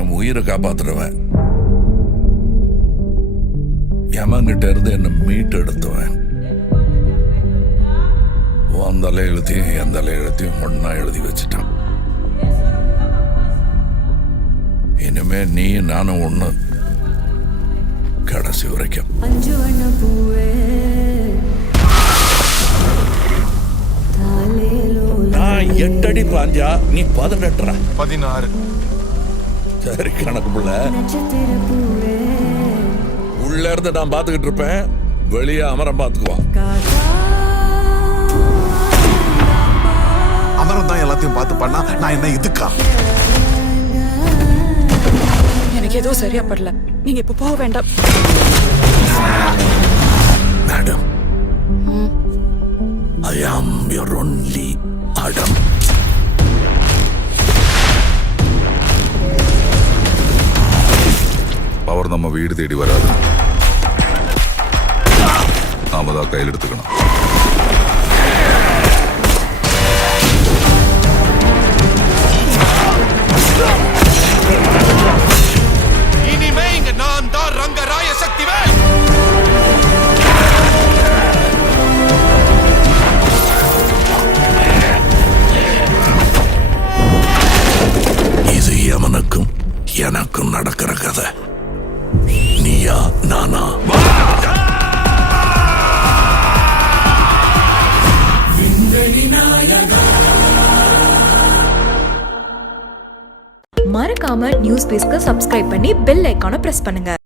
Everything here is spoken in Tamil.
என் உயிரை காப்பாத்துறவன், யமன்கிட்ட இருந்து என்ன மீட்டு எடுத்துவேன். உன் தலை எழுத்தையும் என் தலை எழுத்தையும் ஒன்னா எழுதி வச்சுட்டான். இனிமே நீ நானும் ஒண்ணு, கடைசி வரைக்கும். நான் 8 அடி பாஞ்சா நீ 18. 16. சரி கணக்கு புள்ள. உள்ள இருந்து நான் பாத்துக்கிட்டு இருப்பேன், வெளியே அமரம் பாத்துக்குவான். அமரம் தான் எல்லாத்தையும் பார்த்து பண்ணா நான் என்ன இதுக்கா? எனக்கு ஏதோ சரியா படல, நீங்க இப்ப போக வேண்டாம். Madam, I am your only Adam. Power நம்ம வீடு தேடி வராது, நாம தான் கையில் எடுத்துக்கணும். இனிமே இங்க நான் தான் ரங்கராய சக்திவேல். இது யமனுக்கும் எனக்கும் நடக்கிற கதை. நீயா நானா? மறக்காம நியூஸ் பேஸ்க்கு சப்ஸ்கிரைப் பண்ணி பெல் ஐகானை பிரஸ் பண்ணுங்க.